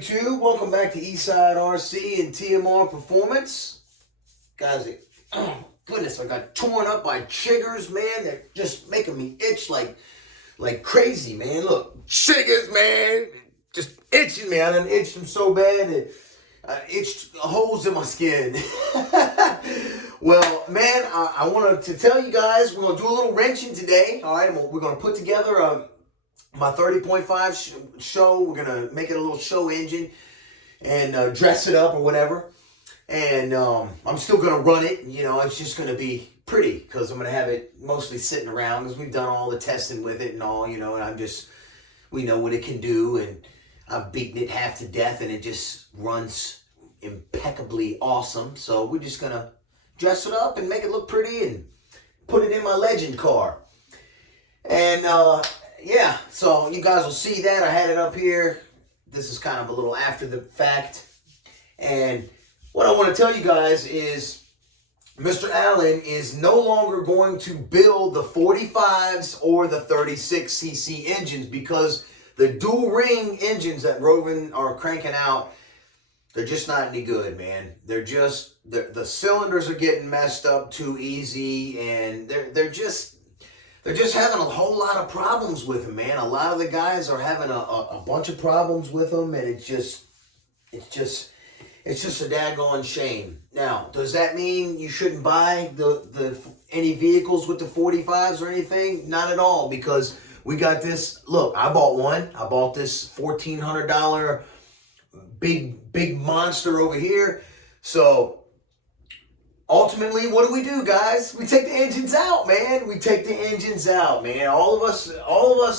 YouTube? Welcome back to Eastside RC and TMR Performance. Guys, oh goodness, I got torn up by chiggers, man. They're just making me itch like crazy, man. Look, chiggers, man. Just itching me. I done itched them so bad that I itched holes in my skin. Well, man, I wanted to tell you guys, we're going to do a little wrenching today. All right, we're going to put together my 30.5 show. We're going to make it a little show engine and dress it up or whatever. And I'm still going to run it. You know, it's just going to be pretty because I'm going to have it mostly sitting around because we've done all the testing with it and all, you know, and we know what it can do. And I've beaten it half to death and it just runs impeccably awesome. So we're just going to dress it up and make it look pretty and put it in my legend car. And yeah, so you guys will see that. I had it up here. This is kind of a little after the fact. And what I want to tell you guys is Mr. Allen is no longer going to build the 45s or the 36cc engines because the dual ring engines that Rovan are cranking out, they're just not any good, man. They're just, the cylinders are getting messed up too easy, and they're just having a whole lot of problems with them, man. A lot of the guys are having a bunch of problems with them, and it's just a daggone shame. Now, does that mean you shouldn't buy any vehicles with the 45s or anything? Not at all, because we got this. Look, I bought one. I bought this $1,400 big monster over here. So ultimately, what do, guys? We take the engines out, man. We take the engines out, man. All of us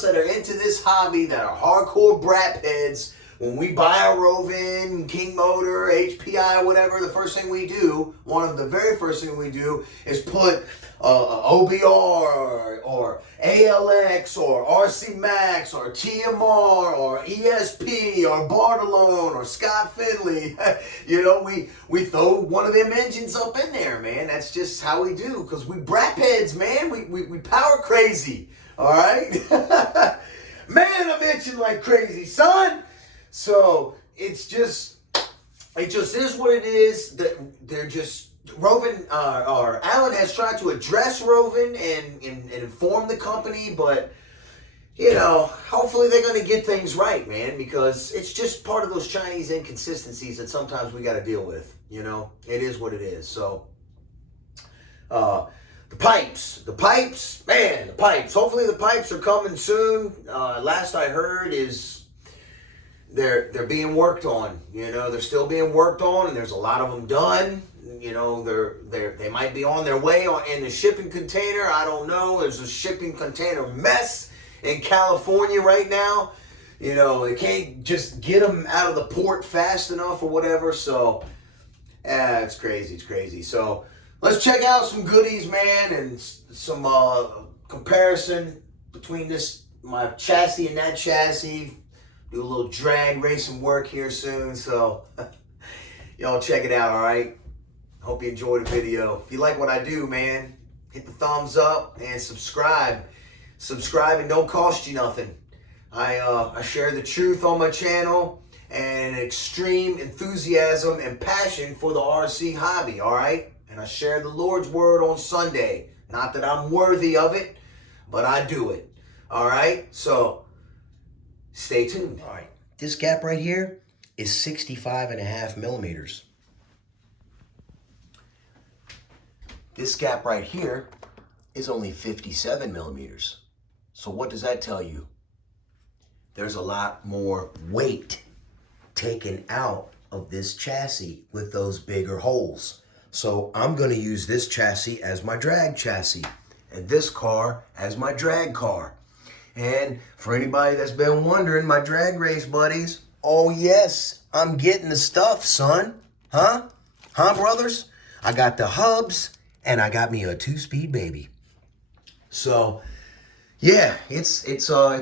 that are into this hobby, that are hardcore brat heads, when we buy a Rovan, King Motor, HPI, whatever, the first thing we do, one of the very first thing we do is put OBR or ALX or RC Max or TMR or ESP or Bartolone or Scott Finley. You know, we throw one of them engines up in there, man. That's just how we do, because we brat heads, man. We power crazy, all right? Man, I'm itching like crazy, son. So it just is what it is. That they're just Rovan or Allen has tried to address Rovan and inform the company, but you know, hopefully they're going to get things right, man, because it's just part of those Chinese inconsistencies that sometimes we got to deal with. You know, it is what it is. So the pipes, man, the pipes. Hopefully the pipes are coming soon. Last I heard is they're being worked on. You know, they're still being worked on, and there's a lot of them done. You know, they might be on their way in the shipping container. I don't know. There's a shipping container mess in California right now. You know, they can't just get them out of the port fast enough or whatever. So, it's crazy. It's crazy. So, let's check out some goodies, man, and some comparison between my chassis and that chassis. Do a little drag racing work here soon. So, y'all check it out, all right? Hope you enjoyed the video. If you like what I do, man, hit the thumbs up and subscribe. Subscribe and don't cost you nothing. I share the truth on my channel and an extreme enthusiasm and passion for the RC hobby, all right? And I share the Lord's word on Sunday. Not that I'm worthy of it, but I do it, all right? So stay tuned. All right, this gap right here is 65.5 millimeters. This gap right here is only 57 millimeters. So what does that tell you? There's a lot more weight taken out of this chassis with those bigger holes. So I'm going to use this chassis as my drag chassis and this car as my drag car. And for anybody that's been wondering, my drag race buddies, oh yes, I'm getting the stuff, son. Huh, brothers? I got the hubs. And I got me a 2-speed baby. So, yeah, it's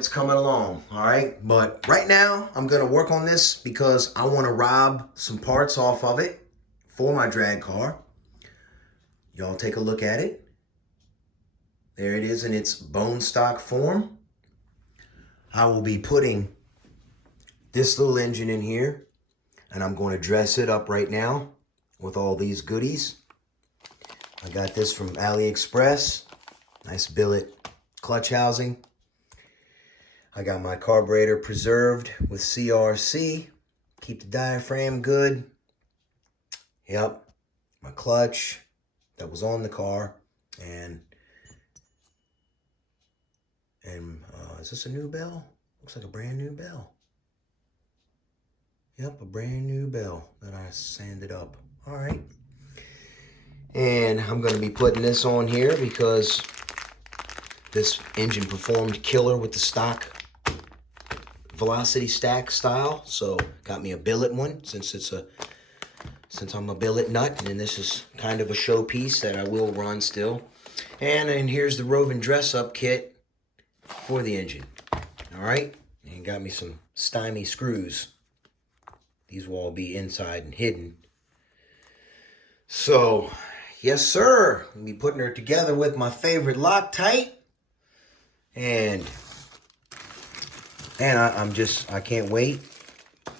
coming along, all right? But right now, I'm going to work on this because I want to rob some parts off of it for my drag car. Y'all take a look at it. There it is in its bone stock form. I will be putting this little engine in here and I'm going to dress it up right now with all these goodies. I got this from AliExpress. Nice billet clutch housing. I got my carburetor preserved with CRC. Keep the diaphragm good. Yep. My clutch that was on the car. And is this a new bell? Looks like a brand new bell. Yep, a brand new bell that I sanded up. All right. And I'm going to be putting this on here because this engine performed killer with the stock velocity stack style. So got me a billet one since I'm a billet nut, and this is kind of a showpiece that I will run still. And here's the Rovan dress up kit for the engine. All right, and got me some stymie screws. These will all be inside and hidden. So, yes, sir. I'll be putting her together with my favorite Loctite. And I can't wait to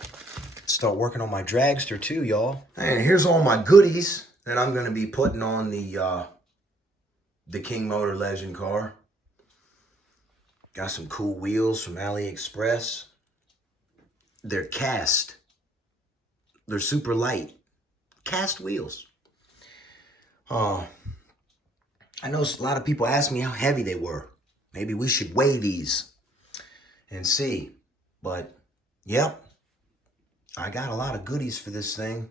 start working on my dragster too, y'all. And here's all my goodies that I'm going to be putting on the King Motor Legend car. Got some cool wheels from AliExpress. They're cast. They're super light. Cast wheels. I know a lot of people ask me how heavy they were. Maybe we should weigh these and see. But, yep. I got a lot of goodies for this thing.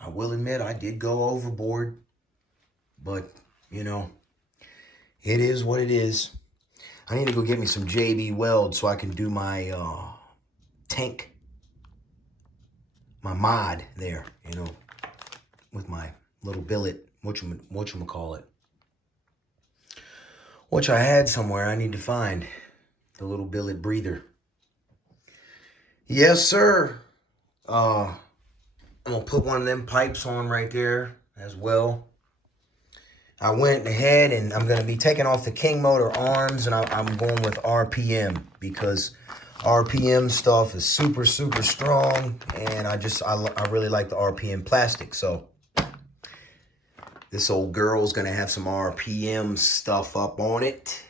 I will admit I did go overboard. But, you know, it is what it is. I need to go get me some JB Weld so I can do my tank, my mod there, you know, with my little billet, whatchamacallit. Which I had somewhere. I need to find the little billet breather. Yes, sir. I'm going to put one of them pipes on right there as well. I went ahead and I'm going to be taking off the King Motor arms, and I'm going with RPM because RPM stuff is super, super strong, and I really like the RPM plastic. So this old girl's going to have some RPM stuff up on it.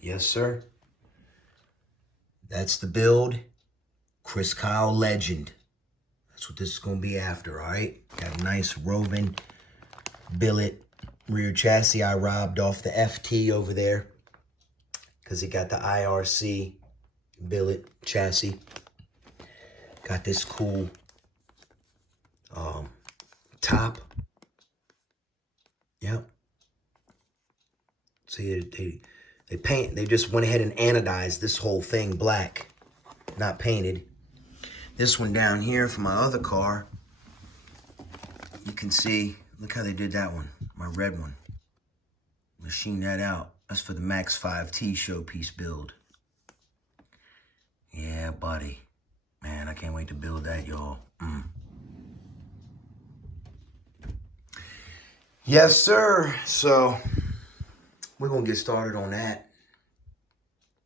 Yes, sir. That's the build. Chris Kyle Legend. That's what this is going to be after, all right? Got a nice Rovan billet rear chassis I robbed off the FT over there because it got the IRC billet chassis. Got this cool top. Yep. See, they just went ahead and anodized this whole thing black, not painted. This one down here for my other car, you can see, look how they did that one, my red one. Machine that out. That's for the Max 5T showpiece build. Yeah, buddy. Man, I can't wait to build that, y'all. Yes, sir. So, we're going to get started on that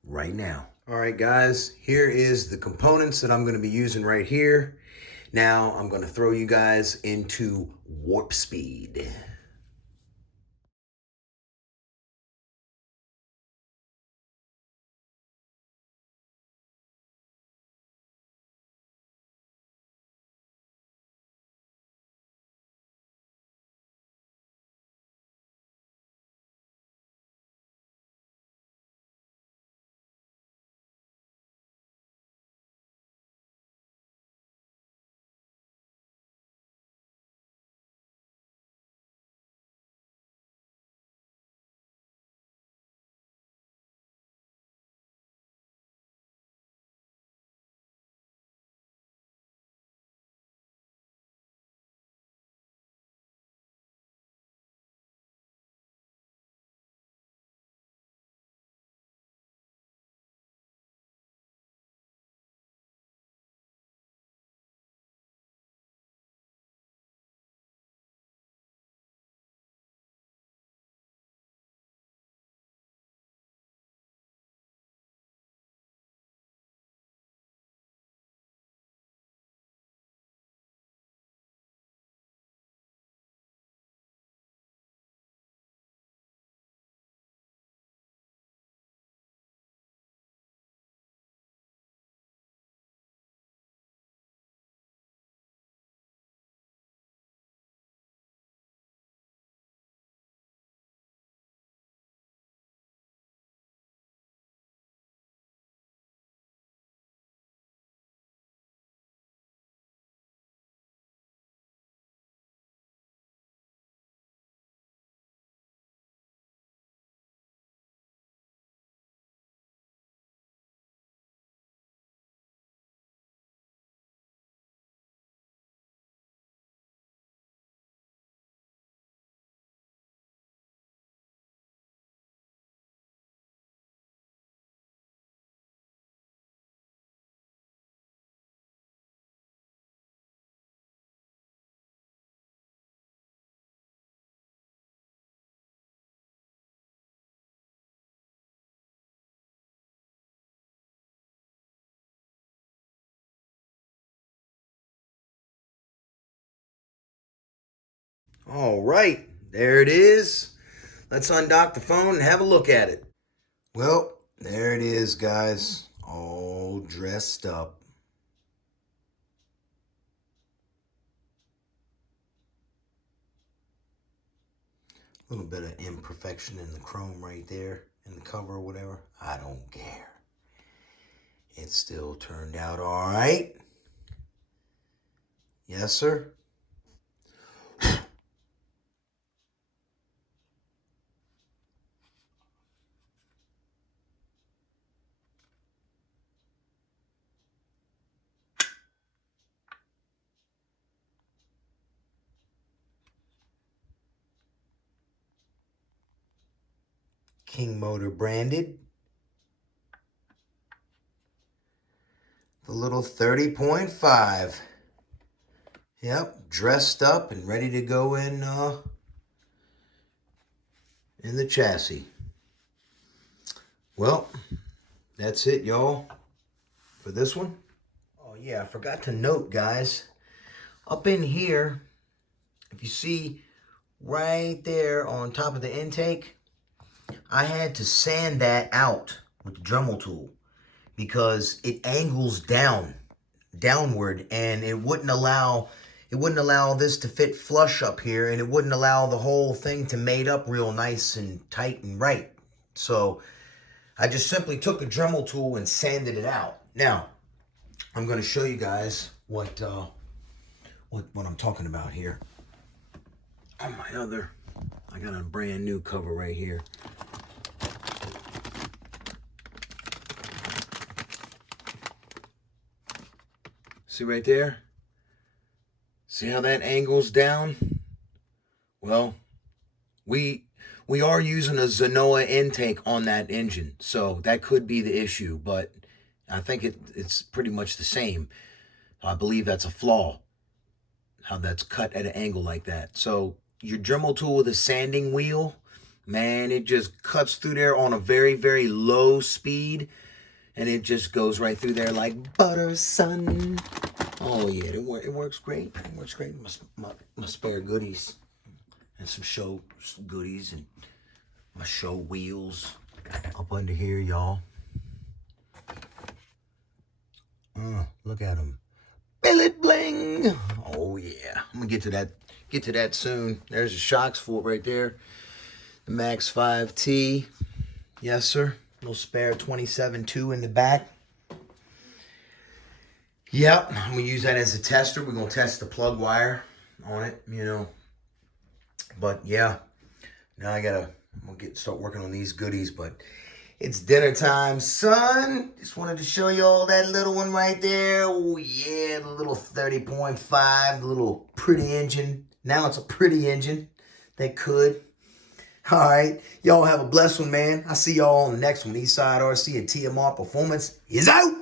right now. All right, guys. Here is the components that I'm going to be using right here. Now, I'm going to throw you guys into warp speed. All right, there it is. Let's undock the phone and have a look at it. Well, there it is, guys, all dressed up. A little bit of imperfection in the chrome right there, in the cover or whatever. I don't care. It still turned out all right. Yes, sir. King Motor branded. The little 30.5. Yep, dressed up and ready to go in the chassis. Well, that's it, y'all, for this one. Oh yeah, I forgot to note, guys, up in here, if you see right there on top of the intake, I had to sand that out with the Dremel tool because it angles downward, and it wouldn't allow this to fit flush up here, and it wouldn't allow the whole thing to mate up real nice and tight and right. So I just simply took a Dremel tool and sanded it out. Now I'm going to show you guys what I'm talking about here. On my other, I got a brand new cover right here. See right there? See how that angles down? Well, we are using a Zenoa intake on that engine, so that could be the issue, but I think it's pretty much the same. I believe that's a flaw, how that's cut at an angle like that. So your Dremel tool with a sanding wheel, man, it just cuts through there on a very, very low speed, and it just goes right through there like butter, son. Oh yeah, it works great. It works great. My spare goodies and some show goodies and my show wheels up under here, y'all. Look at them. Billet bling. Oh yeah, I'm gonna get to that soon. There's the shocks for it right there. The Max 5T. Yes, sir. Little spare 27.2 in the back. Yep, we use that as a tester. We're gonna test the plug wire on it, you know. But yeah, now I'm gonna start working on these goodies. But it's dinner time, son. Just wanted to show you all that little one right there. Oh yeah, the little 30.5, the little pretty engine. Now it's a pretty engine. That could. All right, y'all have a blessed one, man. I'll see y'all on the next one. Eastside RC and TMR Performance is out.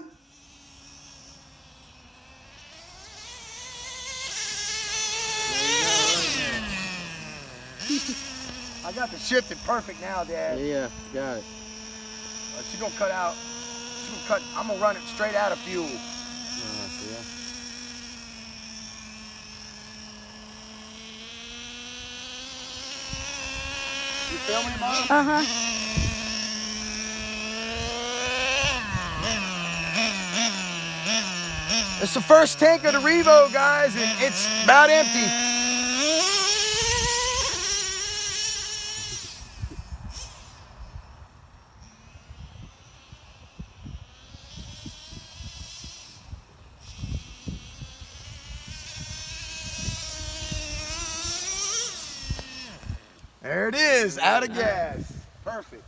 I got the shifted perfect now, Dad. Yeah, got it. She's gonna cut out. I'm gonna run it straight out of fuel. Yeah. You feel me, Mom? Uh-huh. It's the first tank of the Revo, guys, and it's about empty. There it is, out of gas. Perfect.